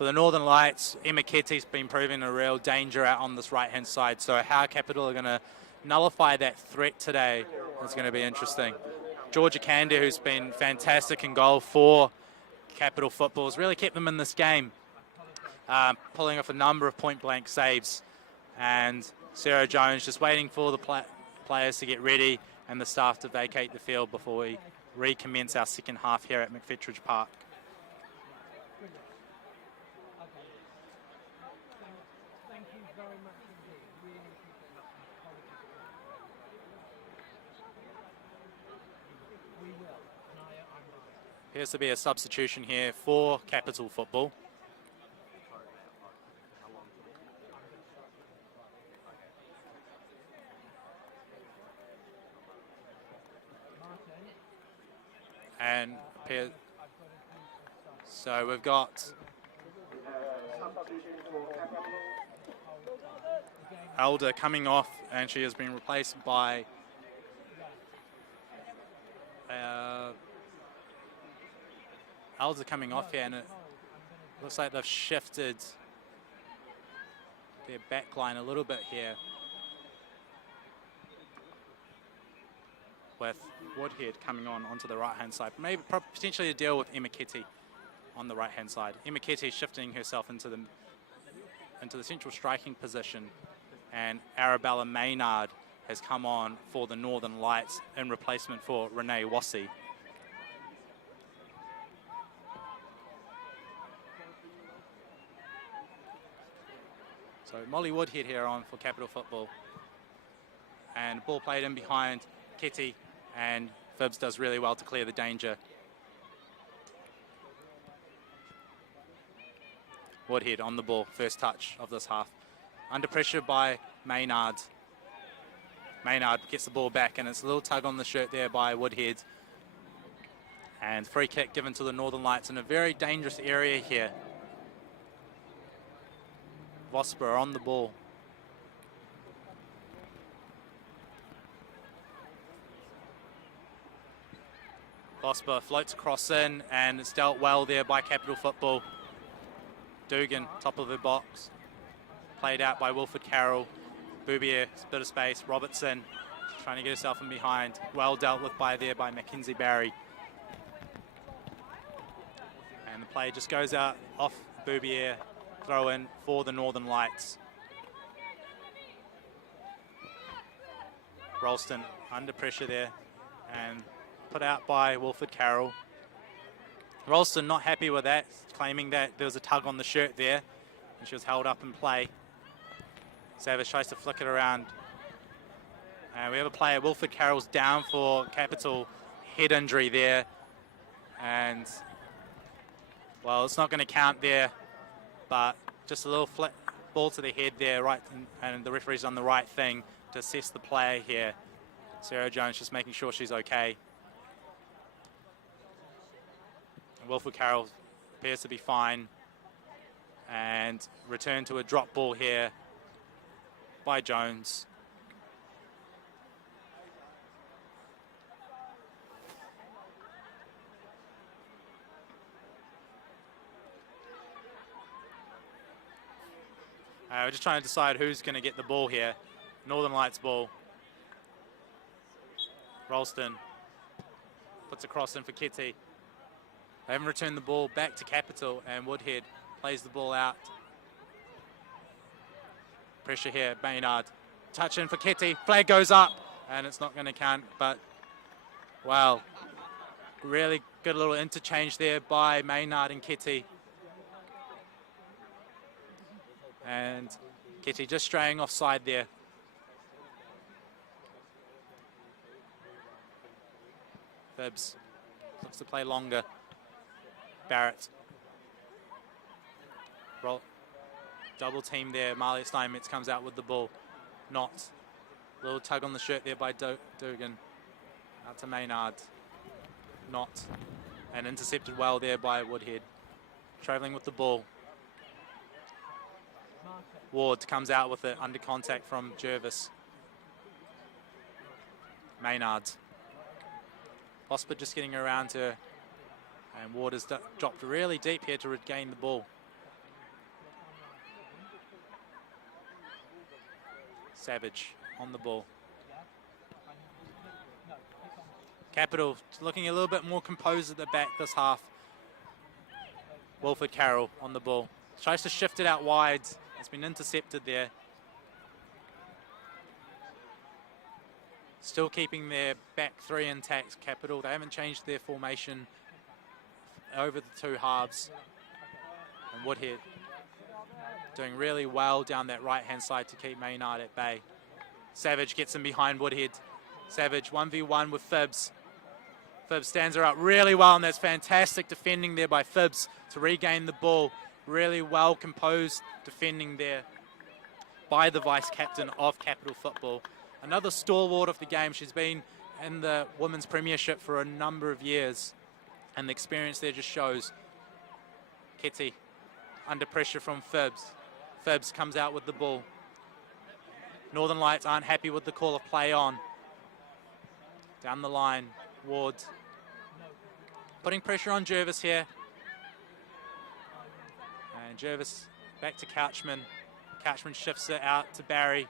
For the Northern Lights, Emma Ketty's been proving a real danger out on this right-hand side. So how Capital are going to nullify that threat today is going to be interesting. Georgia Candy, who's been fantastic in goal for Capital Football, has really kept them in this game, pulling off a number of point-blank saves. And Sarah Jones just waiting for the players to get ready and the staff to vacate the field before we recommence our second half here at McFetridge Park. Appears to be a substitution here for Capital Football. And so we've got Alda coming off, and she has been replaced by Alda coming off here, and it looks like they've shifted their back line a little bit here, with Woodhead coming onto the right-hand side. Maybe potentially to deal with Emma Ketty on the right-hand side. Emma Ketty shifting herself into the central striking position, and Arabella Maynard has come on for the Northern Lights in replacement for Renee Wassey. So Molly Woodhead here on for Capital Football, and ball played in behind Ketty, and Phibbs does really well to clear the danger. Woodhead on the ball, first touch of this half. Under pressure by Maynard. Maynard gets the ball back, and it's a little tug on the shirt there by Woodhead. And free kick given to the Northern Lights in a very dangerous area here. Vosper on the ball. Vosper floats across in, and it's dealt well there by Capital Football. Dugan, top of the box. Played out by Wilfred Carroll. Boubier, bit of space. Robertson trying to get herself in behind. Well dealt with by Mackenzie Barry. And the play just goes out off Boubier. Throw in for the Northern Lights. Ralston under pressure there and put out by Wilfred Carroll. Ralston not happy with that, claiming that there was a tug on the shirt there and she was held up in play. Savage tries to flick it around. We have a player, Wilfred Carroll's down for Capital, head injury there. And, well, it's not going to count there, but just a little flick ball to the head there, right, and the referee's done the right thing to assess the player here. Sarah Jones just making sure she's okay. And Wilfred Carroll appears to be fine. And return to a drop ball here by Jones. We're just trying to decide who's going to get the ball here. Northern Lights ball. Ralston puts a cross in for Ketty. They haven't returned the ball back to Capital, and Woodhead plays the ball out. Pressure here, Maynard. Touch in for Ketty. Flag goes up, and it's not going to count, but, wow. Really good little interchange there by Maynard and Ketty. And Ketty just straying offside there. Phibbs looks to play longer. Barrett. Double team there. Marliet Steinmetz comes out with the ball. Not. Little tug on the shirt there by Dugan. Out to Maynard. Not. And intercepted well there by Woodhead. Travelling with the ball. Ward comes out with it under contact from Jervis. Maynard. Osper just getting around to her. And Ward has dropped really deep here to regain the ball. Savage on the ball. Capital looking a little bit more composed at the back this half. Wilfred Carroll on the ball. Tries to shift it out wide. It's been intercepted there. Still keeping their back three intact, Capital. They haven't changed their formation over the two halves. And Woodhead doing really well down that right-hand side to keep Maynard at bay. Savage gets him behind Woodhead. Savage 1v1 with Phibbs. Phibbs stands her up really well, and that's fantastic defending there by Phibbs to regain the ball. Really well composed defending there by the vice-captain of Capital Football. Another stalwart of the game. She's been in the Women's Premiership for a number of years, and the experience there just shows. Kitty under pressure from Phibbs. Phibbs comes out with the ball. Northern Lights aren't happy with the call of play on. Down the line, Ward putting pressure on Jervis here. And Jervis back to Couchman. Couchman shifts it out to Barry.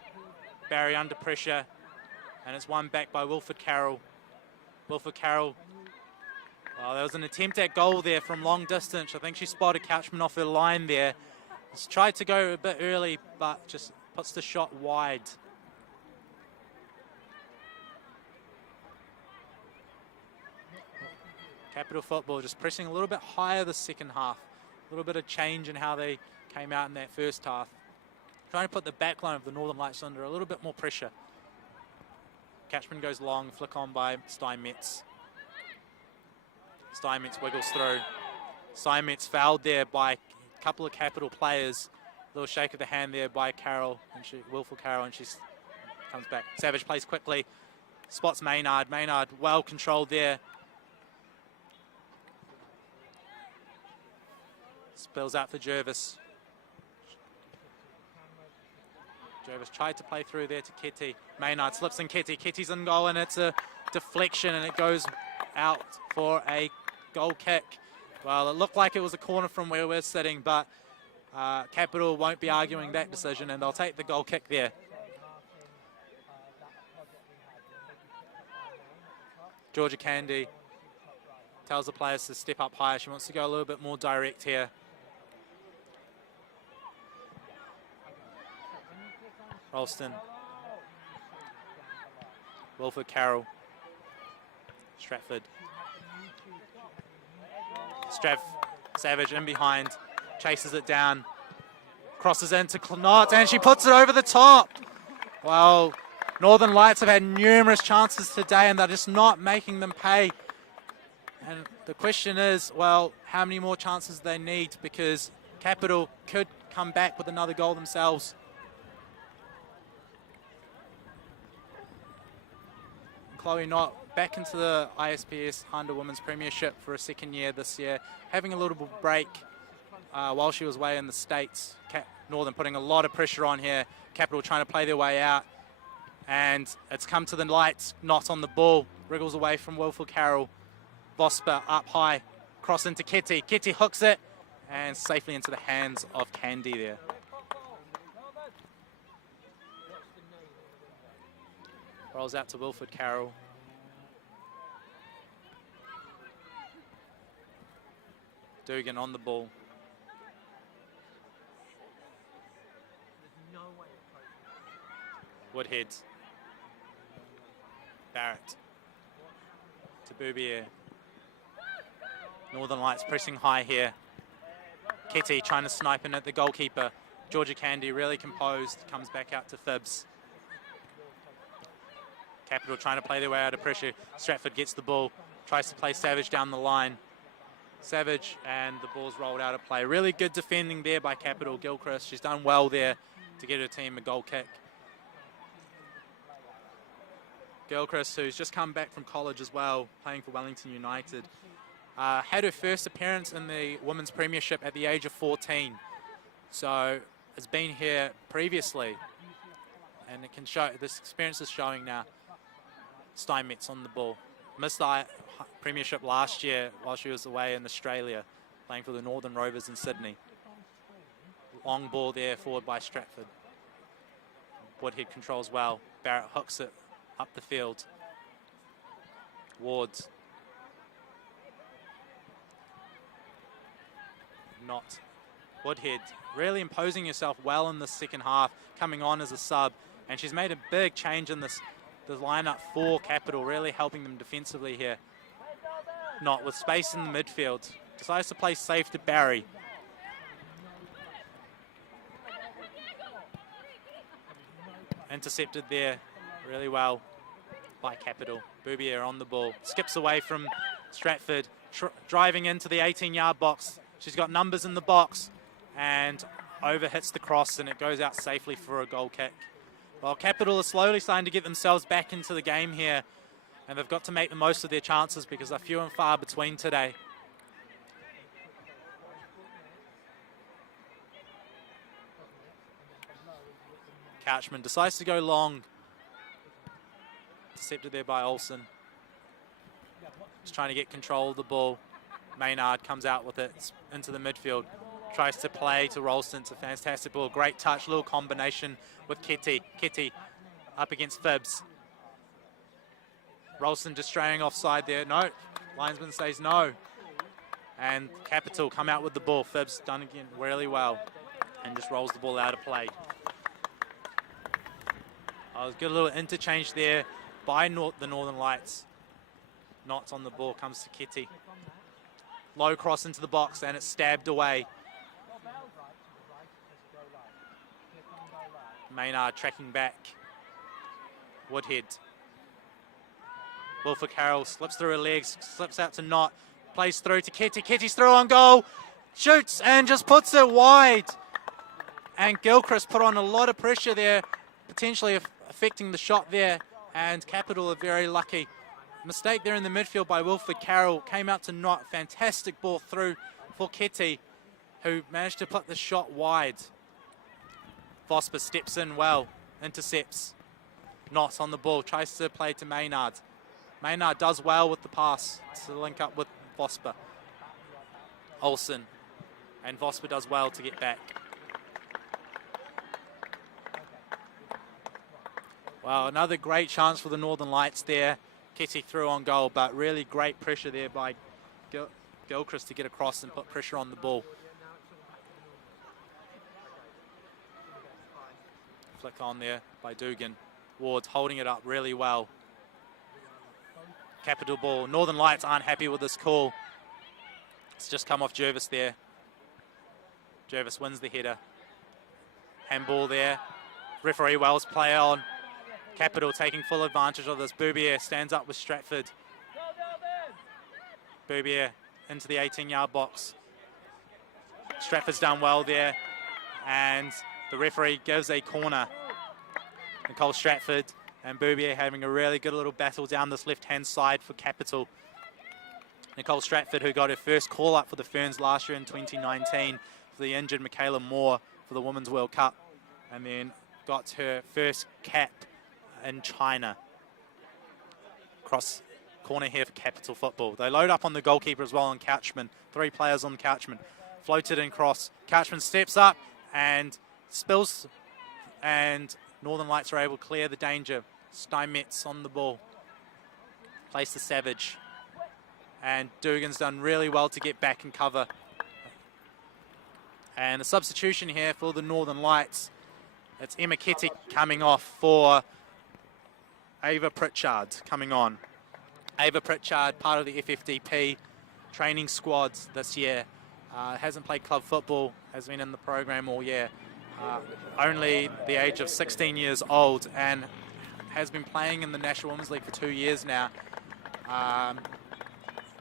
Barry under pressure. And it's won back by Wilfred Carroll. Wilfred Carroll. Well, there was an attempt at goal there from long distance. I think she spotted Couchman off her line there. She's tried to go a bit early, but just puts the shot wide. Capital Football just pressing a little bit higher the second half. A little bit of change in how they came out in that first half. Trying to put the back line of the Northern Lights under a little bit more pressure. Catchman goes long, flick on by Steinmetz. Steinmetz wiggles through. Steinmetz fouled there by a couple of Capital players. Little shake of the hand there by Carroll, and Wilfred Carroll, and she comes back. Savage plays quickly, spots Maynard. Maynard well controlled there. Spills out for Jervis. Jervis tried to play through there to Kitty. Maynard slips in Kitty. Kitty's in goal, and it's a deflection, and it goes out for a goal kick. Well, it looked like it was a corner from where we're sitting, but Capital won't be arguing that decision, and they'll take the goal kick there. Georgia Candy tells the players to step up higher. She wants to go a little bit more direct here. Ralston. Wilfred Carroll. Stratford. Savage in behind. Chases it down. Crosses into Clonot, and she puts it over the top. Well, Northern Lights have had numerous chances today, and they're just not making them pay. And the question is, well, how many more chances do they need? Because Capital could come back with another goal themselves. Chloe Knott back into the ISPS Handa Women's Premiership for a second year this year, having a little break while she was away in the States. Northern putting a lot of pressure on here. Capital trying to play their way out, and it's come to the Lights. Knott on the ball, wriggles away from Wilfred Carroll. Vosper up high, cross into Kitty. Kitty hooks it, and safely into the hands of Candy there. Rolls out to Wilfred Carroll. Dugan on the ball. Woodhead. Barrett. To Boubier. Northern Lights pressing high here. Kitty trying to snipe in at the goalkeeper. Georgia Candy really composed. Comes back out to Phibbs. Capital trying to play their way out of pressure. Stratford gets the ball, tries to play Savage down the line. Savage, and the ball's rolled out of play. Really good defending there by Capital. Gilchrist, she's done well there to get her team a goal kick. Gilchrist, who's just come back from college as well, playing for Wellington United. Had her first appearance in the Women's Premiership at the age of 14. So has been here previously, and it can show, this experience is showing now. Steinmetz on the ball. Missed the Premiership last year while she was away in Australia, playing for the Northern Rovers in Sydney. Long ball there, forward by Stratford. Woodhead controls well. Barrett hooks it up the field. Wards. Not. Woodhead really imposing herself well in the second half, coming on as a sub, and she's made a big change in the lineup for Capital, really helping them defensively here. Not with space in the midfield. Decides to play safe to Barry. Intercepted there really well by Capital. Boubier on the ball. Skips away from Stratford, driving into the 18-yard box. She's got numbers in the box and over hits the cross, and it goes out safely for a goal kick. Well, Capital are slowly starting to get themselves back into the game here, and they've got to make the most of their chances because they're few and far between today. Couchman decides to go long. Intercepted there by Olsen. Just trying to get control of the ball. Maynard comes out with it into the midfield. Tries to play to Rolston. It's a fantastic ball. Great touch, little combination with Kitty. Kitty up against Phibbs. Rolston just straying offside there. No, linesman says no. And Capital come out with the ball. Phibbs done again really well and just rolls the ball out of play. Good little interchange there by the Northern Lights. Knots on the ball, comes to Kitty. Low cross into the box and it's stabbed away. Maynard tracking back. Woodhead. Wilford Carroll slips through her legs, slips out to Knott, plays through to Kitty. Kitty's through on goal, shoots and just puts it wide. And Gilchrist put on a lot of pressure there, potentially affecting the shot there, and Capital are very lucky. Mistake there in the midfield by Wilford Carroll, came out to Knott, fantastic ball through for Kitty, who managed to put the shot wide. Vosper steps in well, intercepts. Knott on the ball, tries to play to Maynard. Maynard does well with the pass to link up with Vosper. Olsen, and Vosper does well to get back. Wow, another great chance for the Northern Lights there. Kitty through on goal, but really great pressure there by Gilchrist to get across and put pressure on the ball. Flick on there by Dugan. Ward's holding it up really well. Capital ball. Northern Lights aren't happy with this call. It's just come off Jervis there. Jervis wins the header. Handball there. Referee Wells play on. Capital taking full advantage of this. Boubier stands up with Stratford. Boubier into the 18-yard box. Stratford's done well there, and the referee gives a corner. Nicole Stratford and Boubier having a really good little battle down this left-hand side for Capital. Nicole Stratford, who got her first call-up for the Ferns last year in 2019 for the injured Michaela Moore for the Women's World Cup, and then got her first cap in China. Cross corner here for Capital Football. They load up on the goalkeeper as well on Couchman. 3 players on Couchman. Floated in cross. Couchman steps up and spills, and Northern Lights are able to clear the danger. Steinmetz on the ball. Place to Savage. And Dugan's done really well to get back and cover. And a substitution here for the Northern Lights. It's Emma Kitty coming off for Ava Pritchard coming on. Ava Pritchard, part of the FFDP training squads this year. Hasn't played club football, has been in the program all year. Only the age of 16 years old, and has been playing in the National Women's League for 2 years now.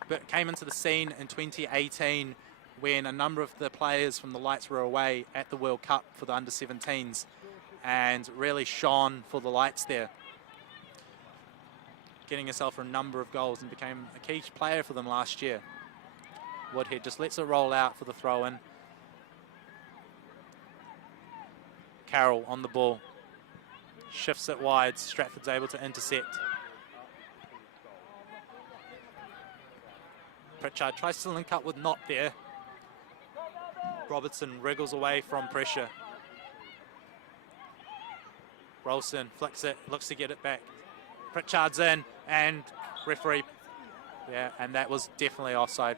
But came into the scene in 2018 when a number of the players from the Lights were away at the World Cup for the under-17s, and really shone for the Lights there, getting herself a number of goals and became a key player for them last year. Woodhead just lets it roll out for the throw-in. Carroll on the ball. Shifts it wide. Stratford's able to intercept. Pritchard tries to link up with Knott there. Robertson wriggles away from pressure. Rolston flicks it, looks to get it back. Pritchard's in, and referee, yeah, and that was definitely offside.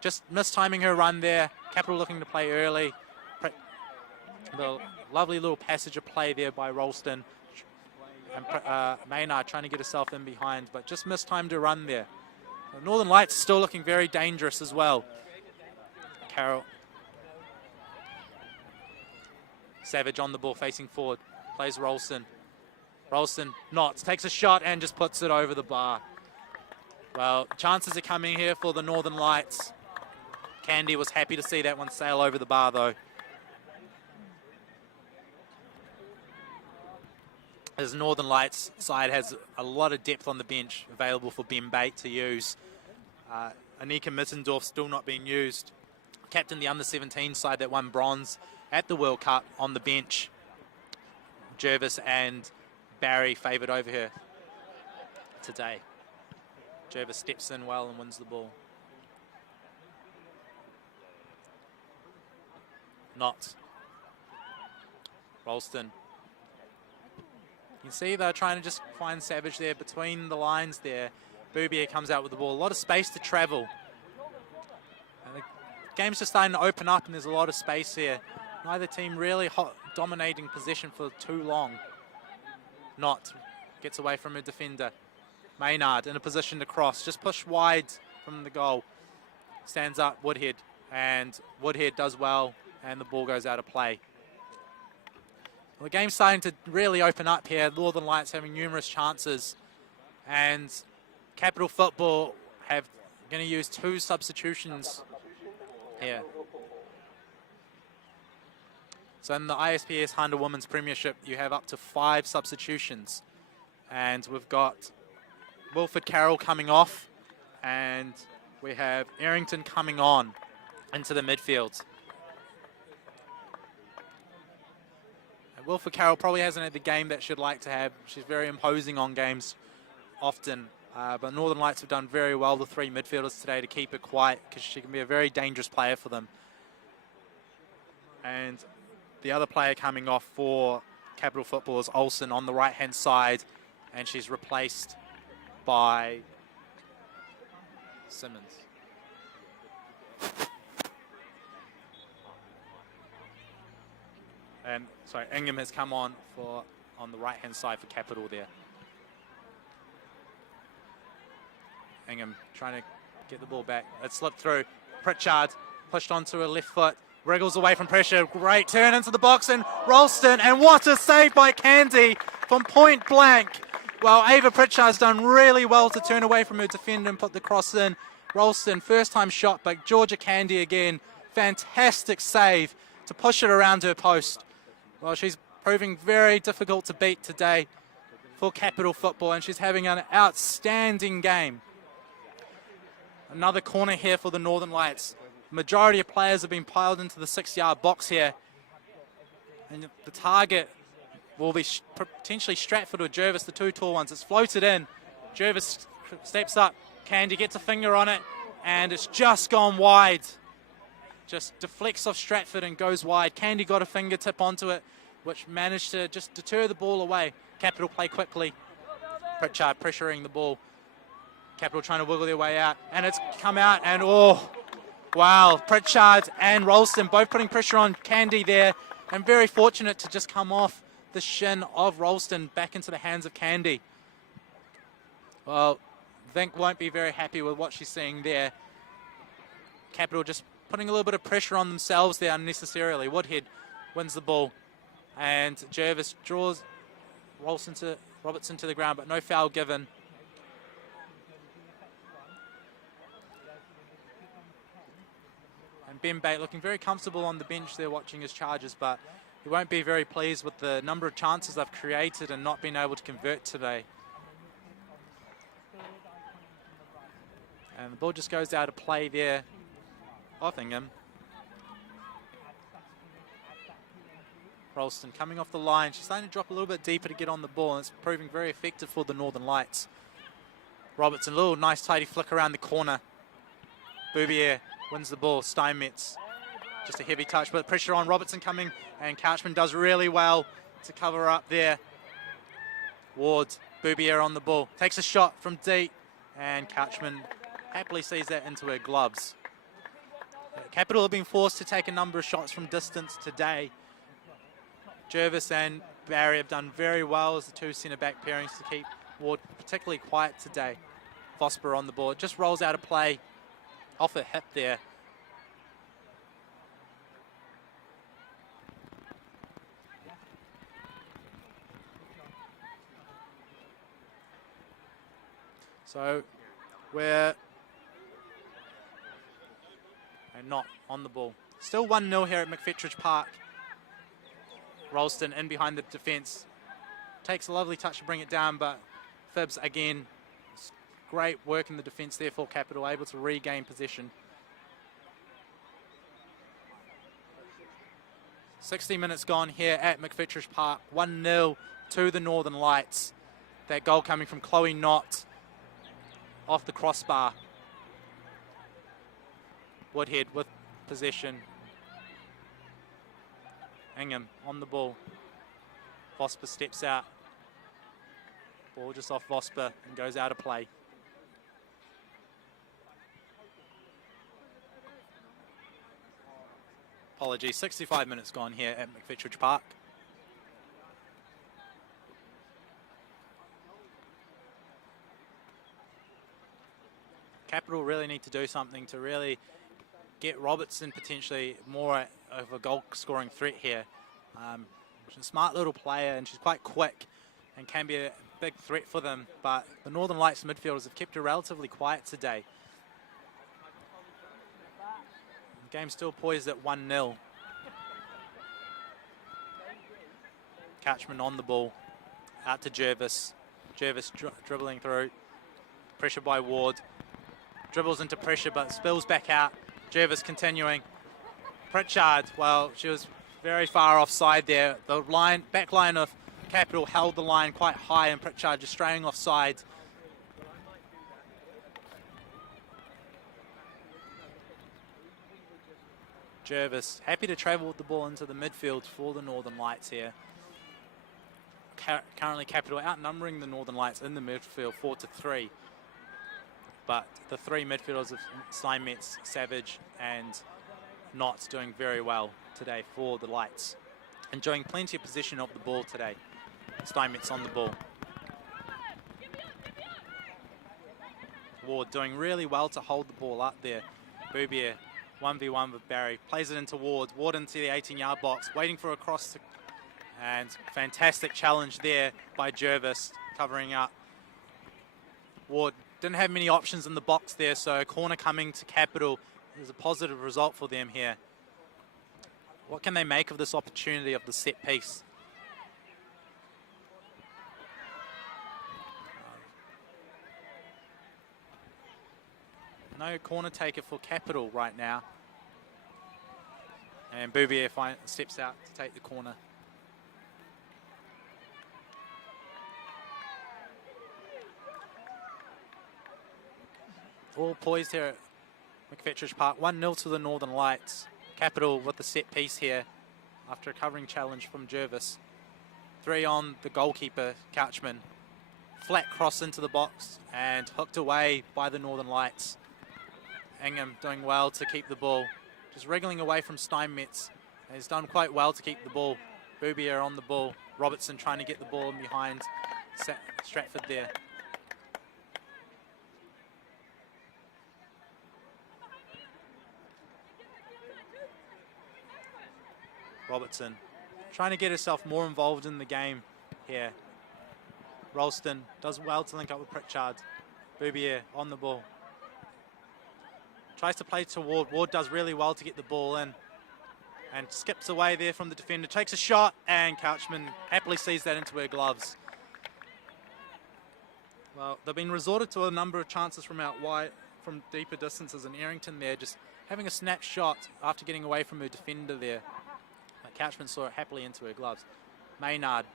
Just mistiming her run there. Capital looking to play early. The lovely little passage of play there by Rolston. And Maynard trying to get herself in behind, but just mistimed her run there. The Northern Lights still looking very dangerous as well. Carroll. Savage on the ball, facing forward. Plays Rolston. Rolston knots, takes a shot and just puts it over the bar. Well, chances are coming here for the Northern Lights. Candy was happy to see that one sail over the bar though. As Northern Lights side has a lot of depth on the bench available for Ben Bate to use. Anika Mittendorf still not being used. Captain the under-17 side that won bronze at the World Cup on the bench. Jervis and Barry favoured over her today. Jervis steps in well and wins the ball. Not. Rolston. You can see they're trying to just find Savage there between the lines there. Boubier comes out with the ball. A lot of space to travel. And the game's just starting to open up and there's a lot of space here. Neither team really dominating position for too long. Not. Gets away from a defender. Maynard in a position to cross. Just push wide from the goal. Stands up Woodhead. And Woodhead does well. And the ball goes out of play. Well, the game's starting to really open up here. Northern Lights having numerous chances. And Capital Football have going to use 2 substitutions here. So in the ISPS Handa Women's Premiership, you have up to 5 substitutions. And we've got Wilfred Carroll coming off. And we have Errington coming on into the midfield. Wilfred Carroll probably hasn't had the game that she'd like to have. She's very imposing on games often. But Northern Lights have done very well, the 3 midfielders today, to keep her quiet because she can be a very dangerous player for them. And the other player coming off for Capital Football is Olsen on the right-hand side. And she's replaced by Simmons. And sorry, Ingham has come on the right-hand side for Capital there. Ingham trying to get the ball back. It slipped through. Pritchard pushed onto her left foot. Wriggles away from pressure. Great turn into the box and Rolston. And what a save by Candy from point blank. Well, Ava Pritchard's done really well to turn away from her defender and put the cross in. Rolston, first time shot, but Georgia Candy again. Fantastic save to push it around her post. Well, she's proving very difficult to beat today for Capital Football, and she's having an outstanding game. Another corner here for the Northern Lights. Majority of players have been piled into the 6-yard box here. And the target will be potentially Stratford or Jervis, the 2 tall ones. It's floated in. Jervis steps up. Candy gets a finger on it, and it's just gone wide. Just deflects off Stratford and goes wide. Candy got a fingertip onto it, which managed to just deter the ball away. Capital play quickly. Pritchard pressuring the ball. Capital trying to wiggle their way out, and it's come out, and oh, wow. Pritchard and Rolston both putting pressure on Candy there, and very fortunate to just come off the shin of Rolston back into the hands of Candy. Well, Vink won't be very happy with what she's seeing there. Capital just putting a little bit of pressure on themselves there unnecessarily. Woodhead wins the ball, and Jervis draws Robertson to the ground, but no foul given. And Ben Bate looking very comfortable on the bench there watching his charges, but he won't be very pleased with the number of chances they've created and not being able to convert today. And the ball just goes out of play there. Offingham. Rolston coming off the line. She's starting to drop a little bit deeper to get on the ball, and it's proving very effective for the Northern Lights. Robertson, a little nice tidy flick around the corner. Boubier wins the ball. Steinmetz, just a heavy touch, but pressure on Robertson coming, and Couchman does really well to cover up there. Ward, Boubier on the ball. Takes a shot from deep, and Couchman happily sees that into her gloves. Capital have been forced to take a number of shots from distance today. Jervis and Barry have done very well as the two centre-back pairings to keep Ward particularly quiet today. Vosper on the ball. It just rolls out of play off her hip there. So we're not on the ball. Still 1-0 here at McFetridge Park. Ralston in behind the defence. Takes a lovely touch to bring it down, but Phibbs again, great work in the defence there for Capital, able to regain possession. 60 minutes gone here at McFetridge Park. 1-0 to the Northern Lights. That goal coming from Chloe Knott off the crossbar. Woodhead with possession. Ingham on the ball. Vosper steps out. Ball just off Vosper and goes out of play. Apologies, 65 minutes gone here at McFetridge Park. Capital really need to do something to really get Robertson potentially more of a goal-scoring threat here. She's a smart little player and she's quite quick and can be a big threat for them, but the Northern Lights midfielders have kept her relatively quiet today. The game's still poised at 1-0. Couchman on the ball, out to Jervis. Jervis dribbling through, pressure by Ward. Dribbles into pressure but spills back out. Jervis continuing. Pritchard, well, she was very far offside there. The back line of Capital held the line quite high and Pritchard just straying offside. Jervis happy to travel with the ball into the midfield for the Northern Lights here. Currently Capital outnumbering the Northern Lights in the midfield 4-3. But the three midfielders of Steinmetz, Savage and Knott doing very well today for the Lights. Enjoying plenty of possession of the ball today. Steinmetz on the ball. Ward doing really well to hold the ball up there. Boubier 1v1 with Barry. Plays it into Ward. Ward into the 18-yard box. Waiting for a cross. And fantastic challenge there by Jervis covering up. Ward didn't have many options in the box there, so corner coming to Capital is a positive result for them here. What can they make of this opportunity of the set piece? No corner taker for Capital right now. And Boubier steps out to take the corner. All poised here at McFetridge Park. 1-0 to the Northern Lights. Capital with the set piece here after a covering challenge from Jervis. 3 on the goalkeeper, Couchman. Flat cross into the box and hooked away by the Northern Lights. Ingham doing well to keep the ball. Just wriggling away from Steinmetz. He's done quite well to keep the ball. Boubier on the ball. Robertson trying to get the ball behind Stratford there. Robertson trying to get herself more involved in the game here. Ralston does well to link up with Pritchard. Boubier on the ball. Tries to play to Ward. Ward does really well to get the ball in and skips away there from the defender. Takes a shot and Couchman happily sees that into her gloves. Well, they've been resorted to a number of chances from out wide, from deeper distances, and Errington there just having a snapshot after getting away from her defender there. Couchman saw it happily into her gloves. Maynard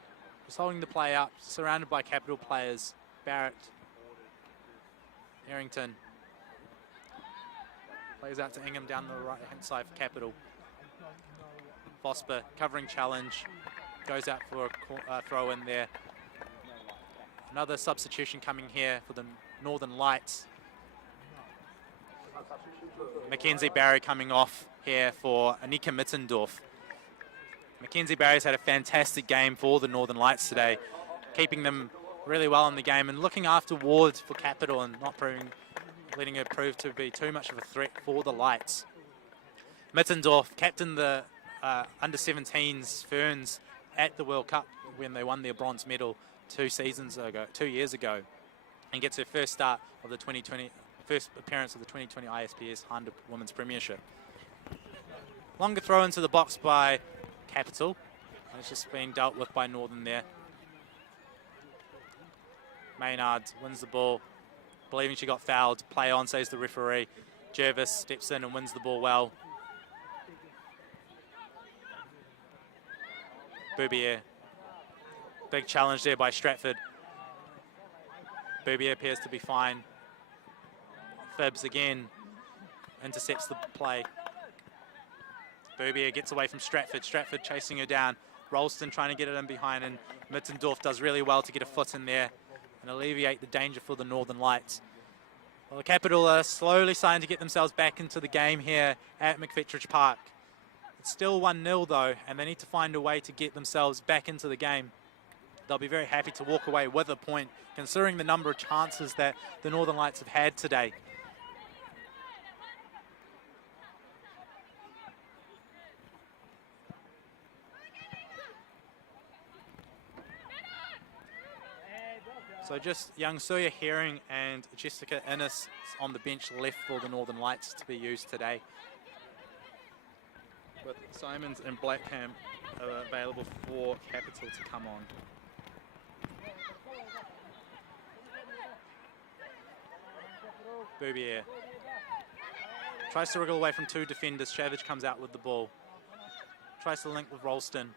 just holding the play up, surrounded by Capital players. Barrett, Errington. Plays out to Ingham down the right-hand side for Capital. Vosper covering challenge. goes out for a throw in there. Another substitution coming here for the Northern Lights. Mackenzie Barry coming off here for Anika Mittendorf. Mackenzie Barry's had a fantastic game for the Northern Lights today, keeping them really well in the game and looking after Ward for Capital and not letting her prove to be too much of a threat for the Lights. Mittendorf captained the under-17s Ferns at the World Cup when they won their bronze medal 2 years ago, and gets her first start of the first appearance of the 2020 ISPS Handa Women's Premiership. Longer throw into the box by Capital. And it's just being dealt with by Northern there. Maynard wins the ball, believing she got fouled. Play on, says the referee. Jervis steps in and wins the ball well. Boubier. Big challenge there by Stratford. Boubier appears to be fine. Phibbs again intercepts the play. Boubier gets away from Stratford. Stratford chasing her down. Ralston trying to get it in behind, and Mittendorf does really well to get a foot in there and alleviate the danger for the Northern Lights. Well, the Capital are slowly starting to get themselves back into the game here at McFetridge Park. It's still 1-0 though, and they need to find a way to get themselves back into the game. They'll be very happy to walk away with a point, considering the number of chances that the Northern Lights have had today. So just young Suya Herring and Jessica Innes on the bench left for the Northern Lights to be used today, with Simons and Blackham available for Capital to come on. Boubier tries to wriggle away from 2 defenders. Savage comes out with the ball. Tries to link with Ralston.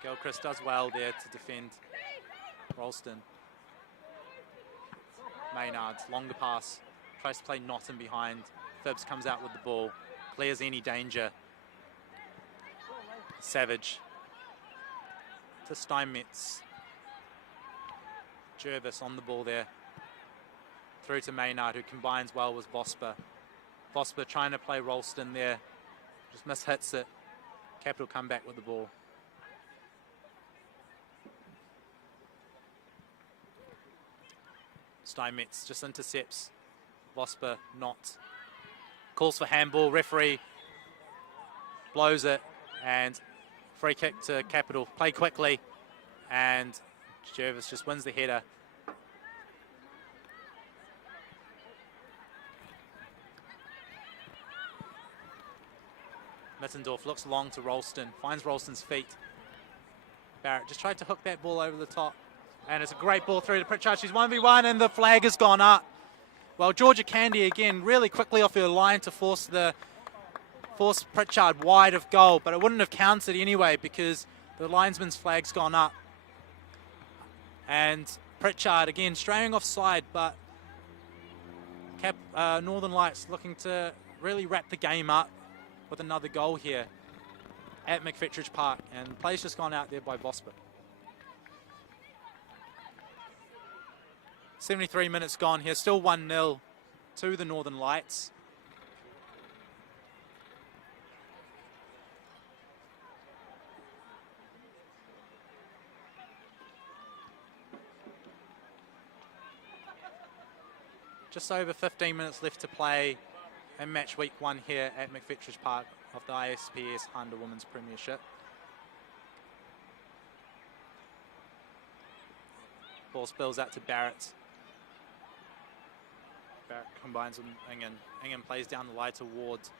Gilchrist does well there to defend Ralston. Maynard, longer pass. Tries to play Notton behind. Phibbs comes out with the ball. Clears any danger. Savage to Steinmetz. Jervis on the ball there. Through to Maynard, who combines well with Vosper. Vosper trying to play Ralston there. Just mishits it. Capital come back with the ball. Steinmetz just intercepts. Vosper not. Calls for handball. Referee blows it, and free kick to Capital. Play quickly, and Jervis just wins the header. Mittendorf looks long to Ralston, finds Ralston's feet. Barrett just tried to hook that ball over the top, and it's a great ball through to Pritchard. She's 1v1, and the flag has gone up. Well, Georgia Candy again really quickly off her line to force Pritchard wide of goal, but it wouldn't have counted anyway because the linesman's flag's gone up. And Pritchard again straying offside, but Northern Lights looking to really wrap the game up with another goal here at McFetridge Park, and the play's just gone out there by Vosper. 73 minutes gone here, still 1-0 to the Northern Lights. Just over 15 minutes left to play in match week 1 here at McFetridge Park of the ISPS Handa Women's Premiership. Ball spills out to Barrett. Barrett combines with Ingen. Ingen plays down the line towards.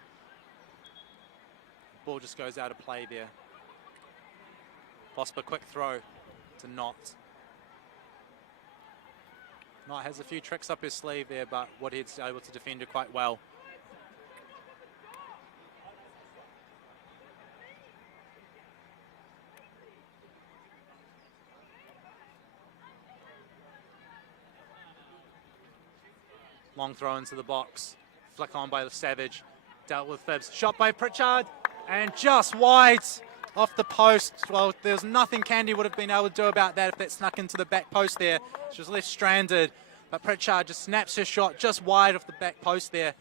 Ball just goes out of play there. Vosper quick throw to Knott. Knott has a few tricks up his sleeve there, but Woodhead's able to defend her quite well. Long throw into the box. Flick on by the Savage. Dealt with Phibbs. Shot by Pritchard, and just wide off the post. Well, there's nothing Candy would have been able to do about that if that snuck into the back post there. She was left stranded, but Pritchard just snaps her shot just wide off the back post there.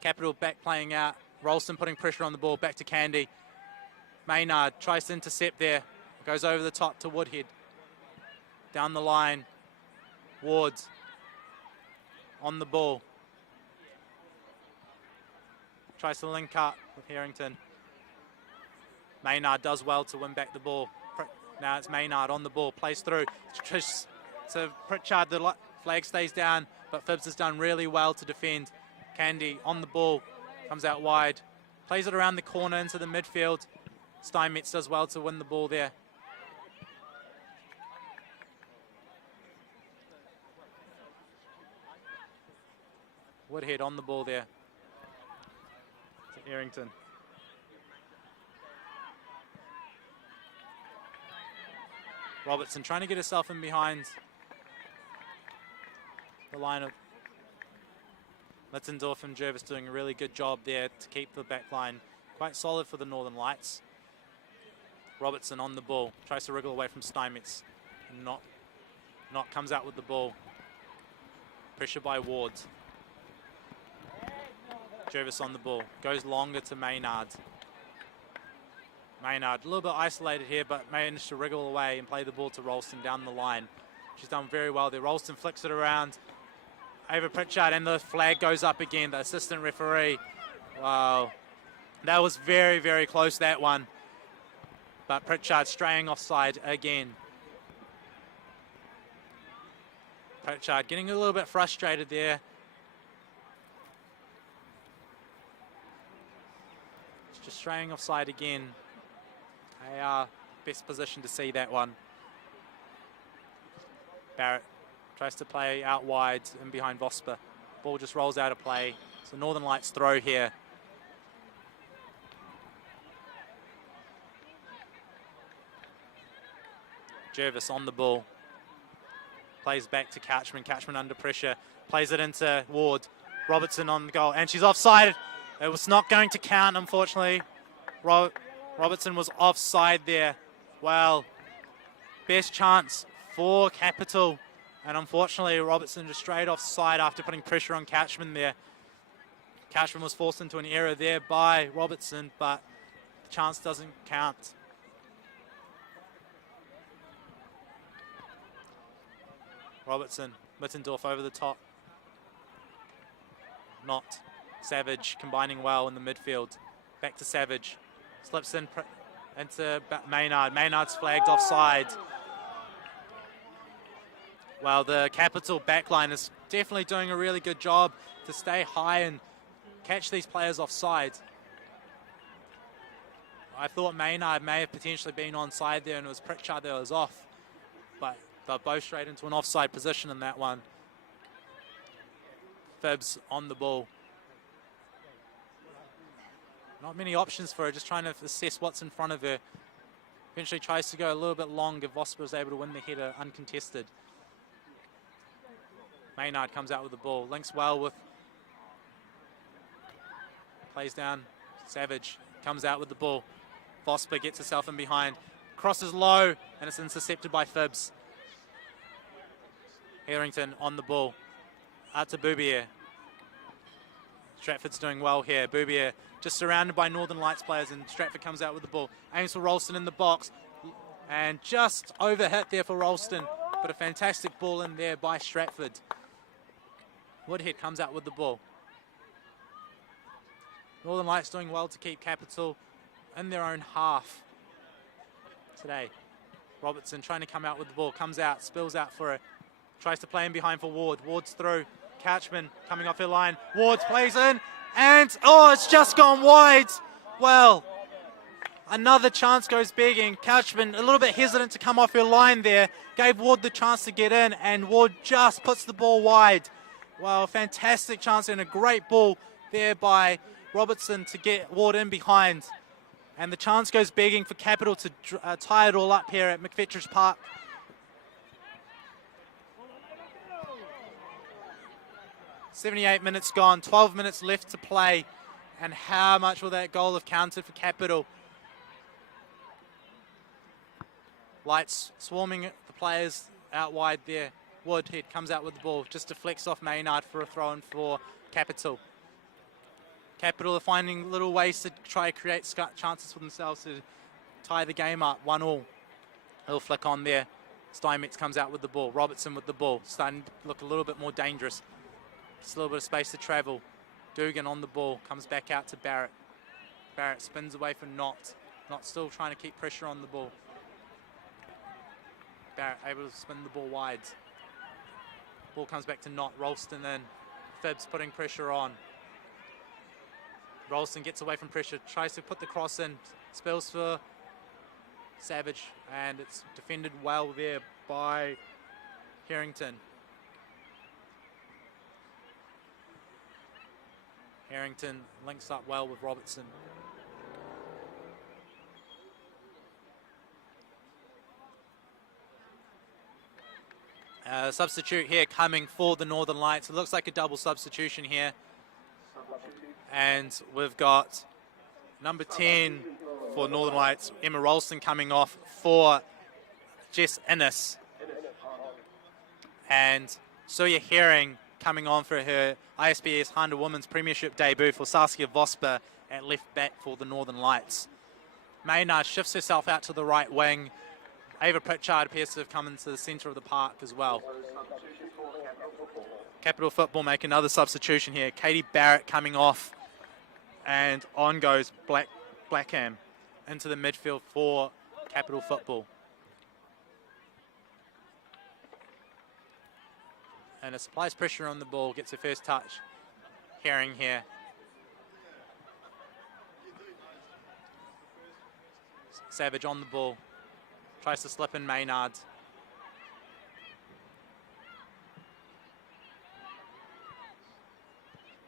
Capital back playing out. Ralston putting pressure on the ball, back to Candy. Maynard tries to intercept there. Goes over the top to Woodhead. Down the line. Wards on the ball. Tries to link up with Harrington. Maynard does well to win back the ball. Now it's Maynard on the ball, plays through. So Pritchard, the flag stays down, but Phibbs has done really well to defend. Candy on the ball, comes out wide, plays it around the corner into the midfield. Steinmetz does well to win the ball there. Woodhead on the ball there. To Harrington. Robertson trying to get herself in behind the line of Littendorf and Jervis, doing a really good job there to keep the back line quite solid for the Northern Lights. Robertson on the ball, tries to wriggle away from Steinmetz. Not comes out with the ball. Pressure by Ward. Jervis on the ball, goes longer to Maynard. Maynard a little bit isolated here, but managed to wriggle away and play the ball to Ralston down the line. She's done very well there. Ralston flicks it around over Pritchard, and the flag goes up again. The assistant referee. Wow. That was very, very close, that one. But Pritchard straying offside again. Pritchard getting a little bit frustrated there. Just straying offside again. They are best positioned to see that one. Barrett tries to play out wide and behind Vosper. Ball just rolls out of play. So Northern Lights throw here. Jervis on the ball. Plays back to Couchman. Couchman under pressure. Plays it into Ward. Robertson on the goal. And she's offside. It was not going to count, unfortunately. Robertson was offside there. Well, best chance for Capital. And unfortunately, Robertson just straight offside after putting pressure on Couchman there. Couchman was forced into an error there by Robertson, but the chance doesn't count. Robertson, Mittendorf over the top. Not. Savage combining well in the midfield. Back to Savage. Slips in into Maynard. Maynard's flagged offside. Well, the Capital backline is definitely doing a really good job to stay high and catch these players offside. I thought Maynard may have potentially been onside there, and it was Pritchard that was off. But they're both straight into an offside position in that one. Phibbs on the ball. Not many options for her, just trying to assess what's in front of her. Eventually tries to go a little bit long if Vosper is able to win the header uncontested. Maynard comes out with the ball, links well with, plays down, Savage comes out with the ball. Vosper gets herself in behind, crosses low, and it's intercepted by Phibbs. Harrington on the ball, out to Boubier. Stratford's doing well here. Boubier just surrounded by Northern Lights players, and Stratford comes out with the ball. Aims for Ralston in the box, and just overhit there for Ralston, but a fantastic ball in there by Stratford. Woodhead comes out with the ball. Northern Lights doing well to keep Capital in their own half today. Robertson trying to come out with the ball, comes out, spills out for it, tries to play in behind for Ward. Ward's through. Couchman coming off her line. Ward plays in, and oh, it's just gone wide. Well, another chance goes begging. Couchman a little bit hesitant to come off her line there. Gave Ward the chance to get in, and Ward just puts the ball wide. Well, fantastic chance and a great ball there by Robertson to get Ward in behind. And the chance goes begging for Capital to tie it all up here at McFetters Park. .78 minutes gone, 12 minutes left to play. And how much will that goal have counted for Capital? Lights swarming the players out wide there. Woodhead comes out with the ball, just deflects off Maynard for a throw-in for Capital. Capital are finding little ways to try to create chances for themselves to tie the game up, 1-1. Little flick on there. Steinmetz comes out with the ball. Robertson with the ball, starting to look a little bit more dangerous. Just a little bit of space to travel. Dugan on the ball, comes back out to Barrett. Barrett spins away for Knott. Knott still trying to keep pressure on the ball. Barrett able to spin the ball wide. Ball comes back to Knott. Ralston in. Phibbs putting pressure on. Ralston gets away from pressure, tries to put the cross in. Spills for Savage, and it's defended well there by Harrington. Harrington links up well with Robertson. Substitute here coming for the Northern Lights. It looks like a double substitution here. And we've got number 10 for Northern Lights, Emma Ralston, coming off for Jess Innes. And Suya Herring coming on for her ISPS Handa Women's Premiership debut for Saskia Vosper at left back for the Northern Lights. Maynard shifts herself out to the right wing. Ava Pritchard appears to have come into the centre of the park as well. Capital Football make another substitution here. Katie Barrett coming off, and on goes Blackham into the midfield for Capital Football. And it supplies pressure on the ball, gets her first touch. Herring here. Savage on the ball. Tries to slip in Maynard.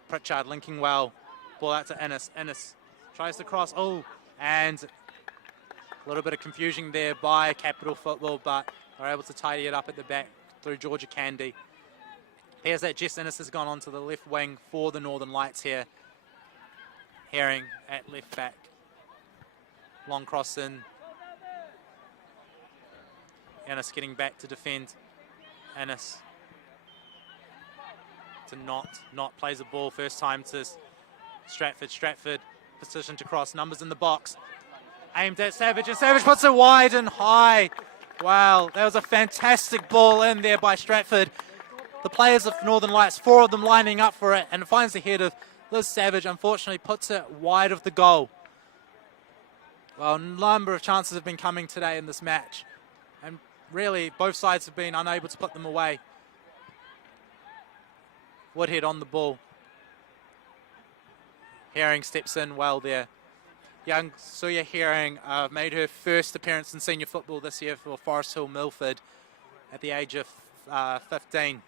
Pritchard linking well. Ball out to Innes. Innes tries to cross. Oh, and a little bit of confusion there by Capital Football, but they're able to tidy it up at the back through Georgia Candy. Here's that Jess Innes has gone onto the left wing for the Northern Lights here. Herring at left back. Long cross in. Innes getting back to defend. Innes to Knott. Knott plays the ball first time to Stratford. Stratford position to cross. Numbers in the box. Aimed at Savage, and Savage puts it wide and high. Wow, that was a fantastic ball in there by Stratford. The players of Northern Lights, 4 of them lining up for it, and it finds the head of Liz Savage. Unfortunately puts it wide of the goal. Well, a number of chances have been coming today in this match, and really both sides have been unable to put them away. Woodhead on the ball. Herring steps in well there. Young Suya Herring made her first appearance in senior football this year for Forest Hill Milford at the age of 15.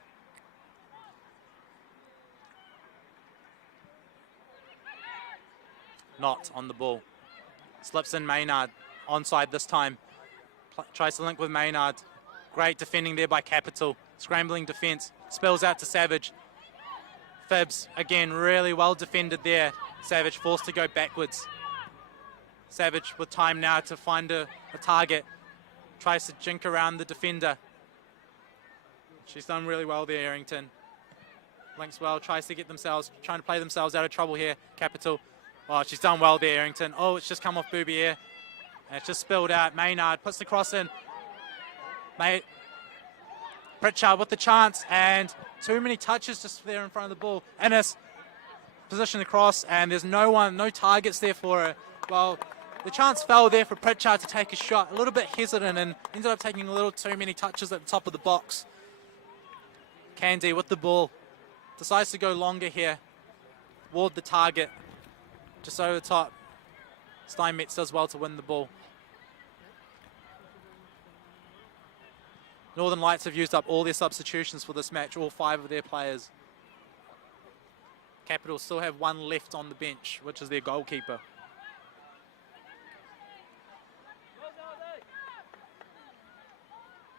Knott on the ball. Slips in Maynard. Onside this time. Tries to link with Maynard. Great defending there by Capital. Scrambling defence. Spills out to Savage. Phibbs, again, really well defended there. Savage forced to go backwards. Savage with time now to find a target. Tries to jink around the defender. She's done really well there, Errington. Links well, trying to play themselves out of trouble here. Capital. Oh, she's done well there, Errington. Oh, it's just come off Boubier. And it's just spilled out. Maynard puts the cross in. Pritchard with the chance, and too many touches just there in front of the ball. Innes position the cross, and there's no targets there for her. Well, the chance fell there for Pritchard to take a shot. A little bit hesitant, and ended up taking a little too many touches at the top of the box. Candy with the ball. Decides to go longer here. Ward the target. Just over the top. Steinmetz does well to win the ball. Northern Lights have used up all their substitutions for this match, all 5 of their players. Capital still have 1 left on the bench, which is their goalkeeper.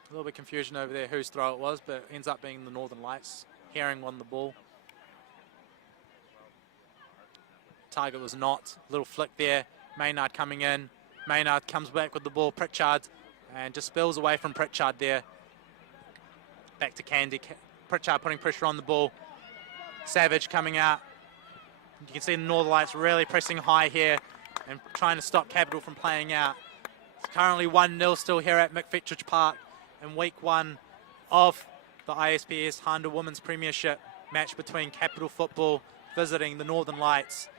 A little bit of confusion over there whose throw it was, but it ends up being the Northern Lights. Herring won the ball. target was not. Little flick there. Maynard coming in. Maynard comes back with the ball. Pritchard, and just spills away from Pritchard there. Back to Candy. Pritchard putting pressure on the ball. Savage coming out. You can see the Northern Lights really pressing high here and trying to stop Capital from playing out. It's currently 1-0 still here at McFittridge Park in week 1 of the ISPS Handa Women's Premiership match between Capital Football visiting the Northern Lights.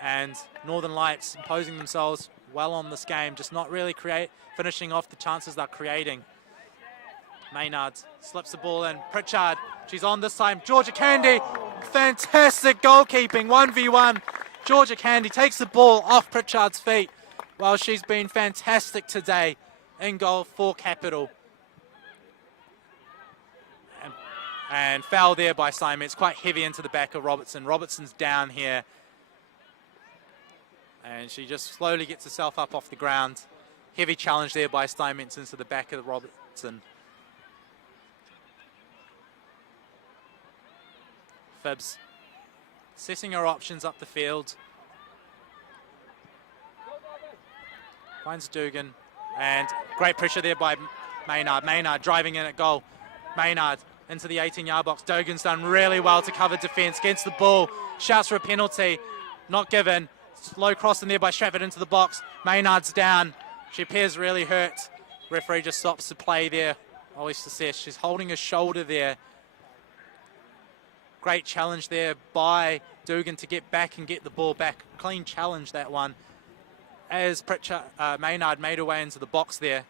And Northern Lights imposing themselves well on this game, just not really finishing off the chances they're creating. Maynard slips the ball in. Pritchard, she's on this time. Georgia Candy, fantastic goalkeeping, 1v1. Georgia Candy takes the ball off Pritchard's feet. Well, she's been fantastic today in goal for Capital. And foul there by Simon. It's quite heavy into the back of Robertson. Robertson's down here. And she just slowly gets herself up off the ground. Heavy challenge there by Steinmetz into the back of Robertson. Phibbs assessing her options up the field. Finds Dugan. And great pressure there by Maynard. Maynard driving in at goal. Maynard into the 18-yard box. Dugan's done really well to cover defence. Gets the ball. Shouts for a penalty. Not given. Slow cross in there by Stratford into the box. Maynard's down. She appears really hurt. Referee just stops the play there. Always assess. She's holding her shoulder there. Great challenge there by Dugan to get back and get the ball back. Clean challenge, that one. As Maynard made her way into the box there.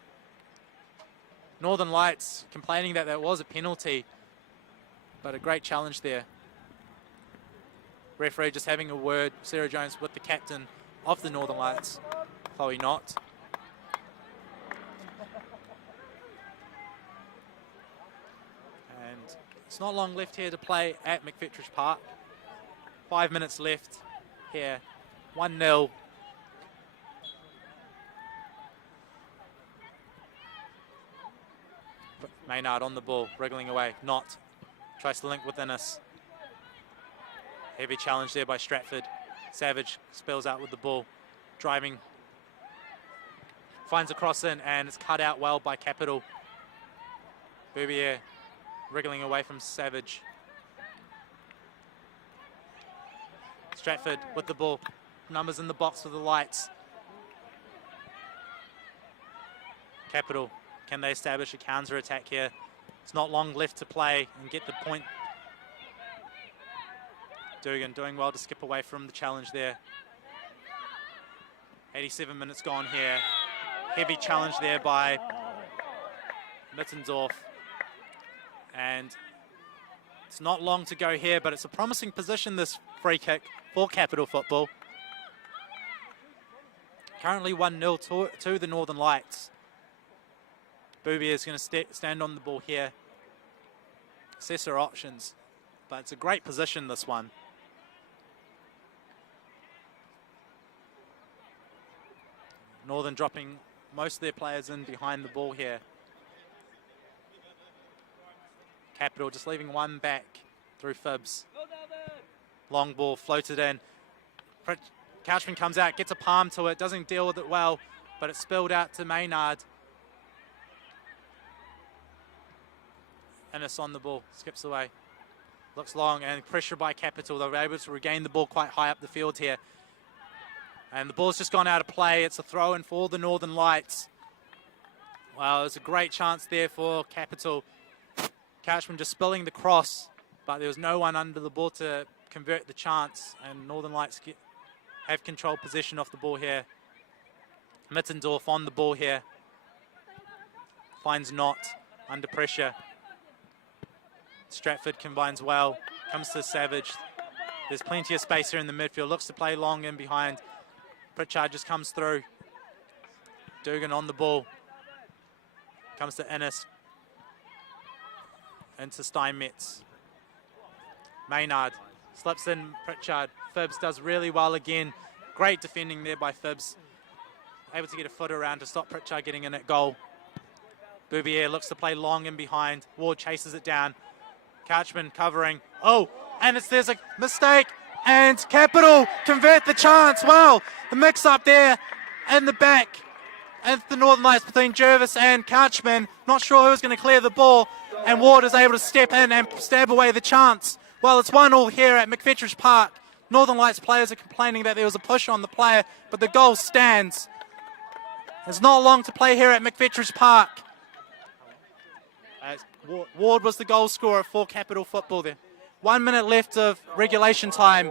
Northern Lights complaining that that was a penalty, but a great challenge there. Referee just having a word, Sarah Jones, with the captain of the Northern Lights, Chloe Knott. And it's not long left here to play at McFittridge Park. 5 minutes left here, 1-0. Maynard on the ball, wriggling away. Knott tries to link within us. Heavy challenge there by Stratford. Savage spills out with the ball. Driving. Finds a cross in and it's cut out well by Capital. Boubier wriggling away from Savage. Stratford with the ball. Numbers in the box for the Lights. Capital. Can they establish a counter attack here? It's not long left to play and get the point. Dugan doing well to skip away from the challenge there. 87 minutes gone here. Heavy challenge there by Mittendorf. And it's not long to go here, but it's a promising position, this free kick for Capital Football. Currently 1-0 to the Northern Lights. Boubier is going to stand on the ball here. Assess her options. But it's a great position, this one. Northern dropping most of their players in behind the ball here. Capital just leaving one back through Phibbs. Long ball floated in. Couchman comes out, gets a palm to it, doesn't deal with it well, but it's spilled out to Maynard. Ennis on the ball, skips away. Looks long and pressure by Capital. They were able to regain the ball quite high up the field here. And the ball's just gone out of play. It's a throw in for the Northern Lights. Well, there's a great chance there for Capital. Couchman just spilling the cross, but there was no one under the ball to convert the chance. And Northern Lights have controlled possession off the ball here. Mittendorf on the ball here. Finds Knott under pressure. Stratford combines well, comes to Savage. There's plenty of space here in the midfield, looks to play long in behind. Pritchard just comes through. Dugan on the ball. Comes to Ennis. Into Steinmetz. Maynard slips in Pritchard. Phibbs does really well again. Great defending there by Phibbs. Able to get a foot around to stop Pritchard getting in at goal. Boubier looks to play long in behind. Ward chases it down. Couchman covering. Oh, and there's a mistake. And Capital convert the chance. Wow, the mix-up there in the back. And the Northern Lights between Jervis and Couchman. Not sure who was going to clear the ball. And Ward is able to step in and stab away the chance. Well, it's 1-1 here at McFetridge Park. Northern Lights players are complaining that there was a push on the player, but the goal stands. There's not long to play here at McFetridge Park. Ward was the goal scorer for Capital Football there. 1 minute left of regulation time.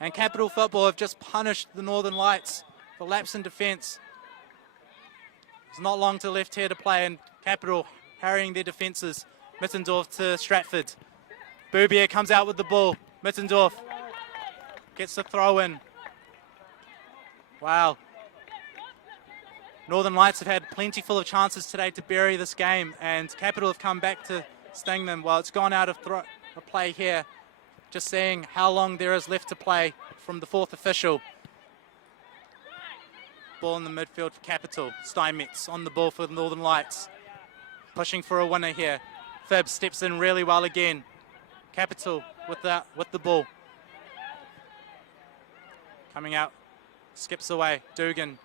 And Capital Football have just punished the Northern Lights for lapse in defence. There's not long to left here to play, and Capital harrying their defences. Mittendorf to Stratford. Boubier comes out with the ball. Mittendorf gets the throw in. Wow. Northern Lights have had plenty full of chances today to bury this game, and Capital have come back to sting them. Well, it's gone out of play here. Just seeing how long there is left to play from the fourth official. Ball in the midfield for Capital. Steinmetz on the ball for the Northern Lights. Pushing for a winner here. Phibbs steps in really well again. Capital with the ball. Coming out, skips away. Dugan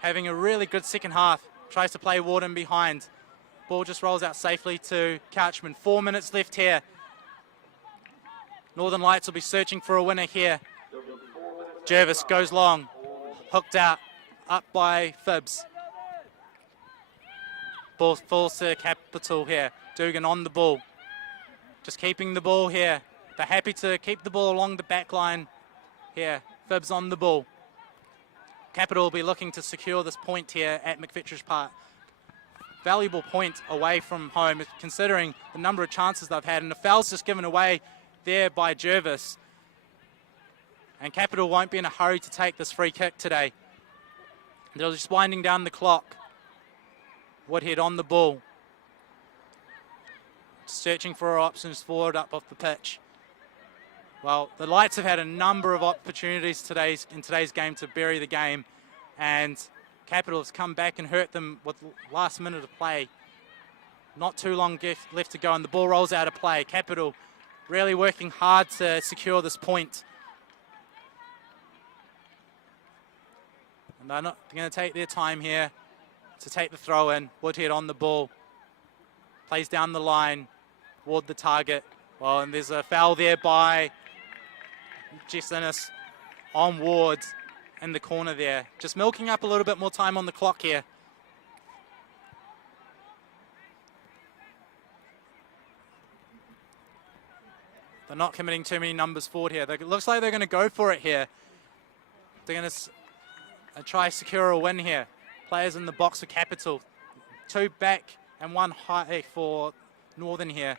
having a really good second half. Tries to play Warden behind. Ball just rolls out safely to Couchman. 4 minutes left here. Northern Lights will be searching for a winner here. Jervis goes long. Hooked out. Up by Phibbs. Ball falls to Capital here. Dugan on the ball. Just keeping the ball here. They're happy to keep the ball along the back line here. Phibbs on the ball. Capital will be looking to secure this point here at McFetridge Park. Valuable point away from home, considering the number of chances they've had. And the foul's just given away there by Jervis. And Capital won't be in a hurry to take this free kick today. They're just winding down the clock. Woodhead on the ball. Searching for options forward up off the pitch. Well, the Lights have had a number of opportunities in today's game to bury the game, and Capital has come back and hurt them with last minute of play. Not too long left to go, and the ball rolls out of play. Capital really working hard to secure this point. And they're going to take their time here to take the throw in. Woodhead on the ball. Plays down the line. Ward the target. Well, and there's a foul there by Jess Innes on Ward in the corner there. Just milking up a little bit more time on the clock here. They're not committing too many numbers forward here. It looks like they're going to go for it here. They're going to try secure a win here. Players in the box for Capital. 2 back and 1 high for Northern here.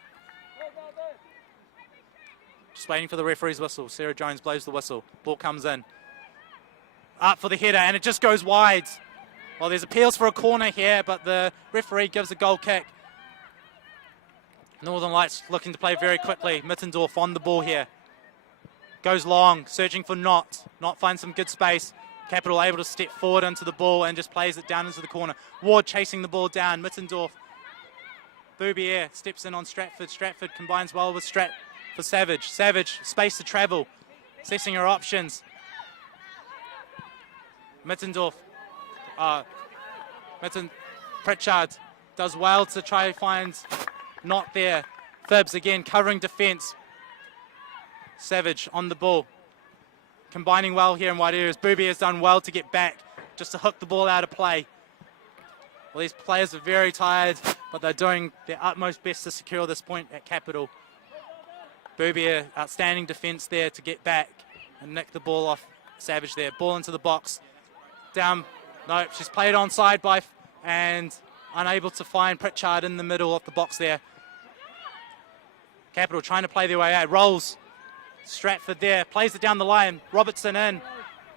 Just waiting for the referee's whistle. Sarah Jones blows the whistle. Ball comes in. Up for the header, and it just goes wide. Well, there's appeals for a corner here, but the referee gives a goal kick. Northern Lights looking to play very quickly. Mittendorf on the ball here. Goes long, searching for Knott. Knott finds some good space. Capital able to step forward into the ball and just plays it down into the corner. Ward chasing the ball down. Mittendorf. Boubier steps in on Stratford. Stratford combines well with for Savage. Savage, space to travel. Assessing her options. Mittendorf. Pritchard does well to try to find Knott there. Phibbs again covering defence. Savage on the ball. Combining well here in wide areas. Boubier has done well to get back, just to hook the ball out of play. Well, these players are very tired, but they're doing their utmost best to secure this point at Capital. Boubier, outstanding defence there to get back and nick the ball off Savage there. Ball into the box. Down. No, she's played onside and unable to find Pritchard in the middle of the box there. Capital trying to play their way out. Rolls. Stratford there. Plays it down the line. Robertson in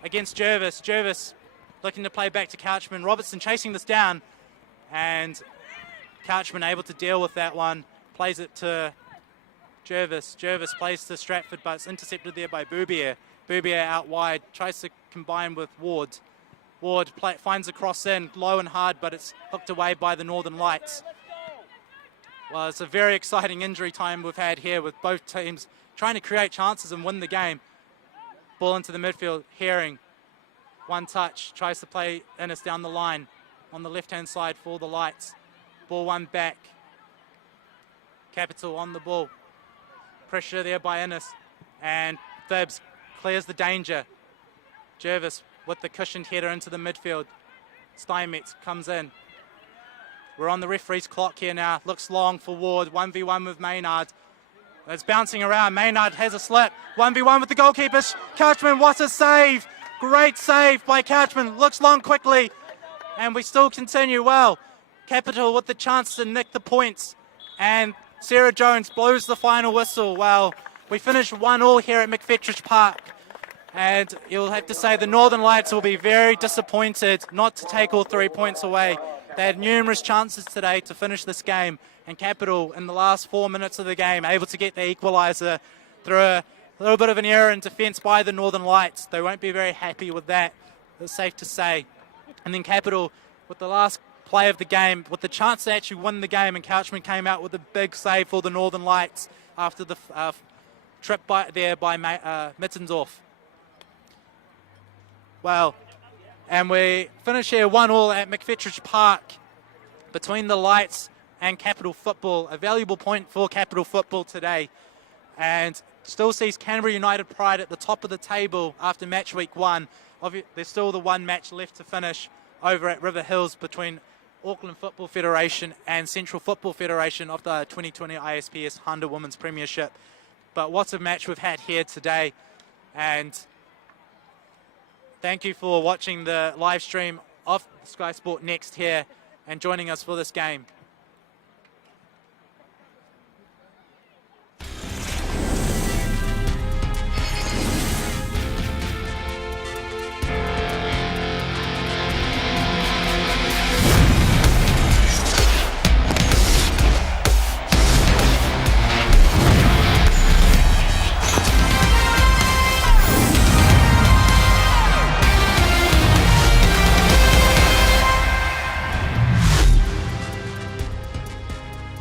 against Jervis. Jervis looking to play back to Couchman. Robertson chasing this down. And Couchman able to deal with that one. Plays it to Jervis. Jervis plays to Stratford, but it's intercepted there by Boubier. Boubier out wide. Tries to combine with Ward. Ward finds a cross in, low and hard, but it's hooked away by the Northern Lights. Well, it's a very exciting injury time we've had here with both teams trying to create chances and win the game. Ball into the midfield, Herring, one touch, tries to play Innes down the line on the left-hand side for the Lights. Ball one back. Capital on the ball. Pressure there by Innes. And Thibs clears the danger. Jervis with the cushioned header into the midfield. Steinmetz comes in. We're on the referee's clock here now. Looks long for Ward. 1v1 with Maynard. It's bouncing around. Maynard has a slip. 1v1 with the goalkeepers. Couchman, what a save. Great save by Couchman. Looks long quickly. And we still continue well. Capital with the chance to nick the points. And Sarah Jones blows the final whistle. Well, we finished 1-1 here at McFetrich Park. And you'll have to say the Northern Lights will be very disappointed not to take all 3 points away. They had numerous chances today to finish this game. And Capital, in the last 4 minutes of the game, able to get the equaliser through a little bit of an error in defence by the Northern Lights. They won't be very happy with that, it's safe to say. And then Capital, with the last play of the game, with the chance to actually win the game, and Couchman came out with a big save for the Northern Lights after the trip by Mittendorf. Well, and we finish here 1-1 at McFetrich Park between the Lights and Capital Football. A valuable point for Capital Football today. And still sees Canterbury United Pride at the top of the table after match week 1. There's still the one match left to finish over at River Hills between Auckland Football Federation and Central Football Federation of the 2020 ISPS Handa Women's Premiership. But what a match we've had here today. And thank you for watching the live stream of Sky Sport Next here and joining us for this game.